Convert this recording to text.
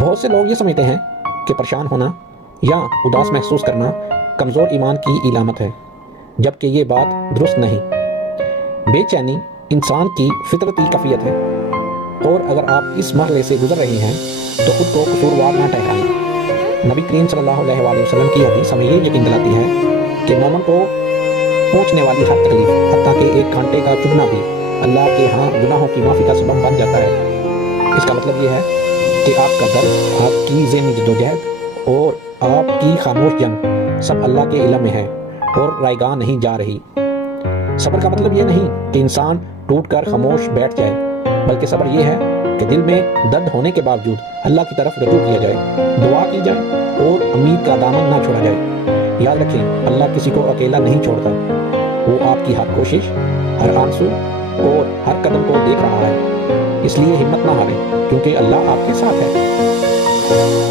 بہت سے لوگ یہ سمجھتے ہیں کہ پریشان ہونا یا اداس محسوس کرنا کمزور ایمان کی علامت ہے، جبکہ یہ بات درست نہیں۔ بے چینی انسان کی فطرتی کیفیت ہے، اور اگر آپ اس مرحلے سے گزر رہے ہیں تو خود کو قصوروار نہ ٹھہرائیں۔ نبی کریم صلی اللہ علیہ وآلہ وسلم کی حدیث ہمیں یہ یقین دلاتی ہے کہ مومن کو پہنچنے والی ہر تکلیف، حتیٰ کہ ایک کانٹے کا چبھنا بھی اللہ کے ہاں گناہوں کی معافی کا سبب بن جاتا ہے۔ اس کا مطلب یہ ہے کہ آپ کا درد، آپ کی ذہنی جدوجہد اور آپ کی خاموش جنگ سب اللہ کے علم میں ہے اور رائیگاں نہیں جا رہی۔ صبر کا مطلب یہ نہیں کہ انسان ٹوٹ کر خاموش بیٹھ جائے، بلکہ صبر یہ ہے کہ دل میں درد ہونے کے باوجود اللہ کی طرف رجوع کیا جائے، دعا کی جائے اور امید کا دامن نہ چھوڑا جائے۔ یاد رکھیں، اللہ کسی کو اکیلا نہیں چھوڑتا، وہ آپ کی ہر کوشش، ہر آنسو اور ہر قدم کو دیکھ رہا ہے۔ اس لیے ہمت نہ ہاریں، کیونکہ اللہ آپ کے ساتھ ہے۔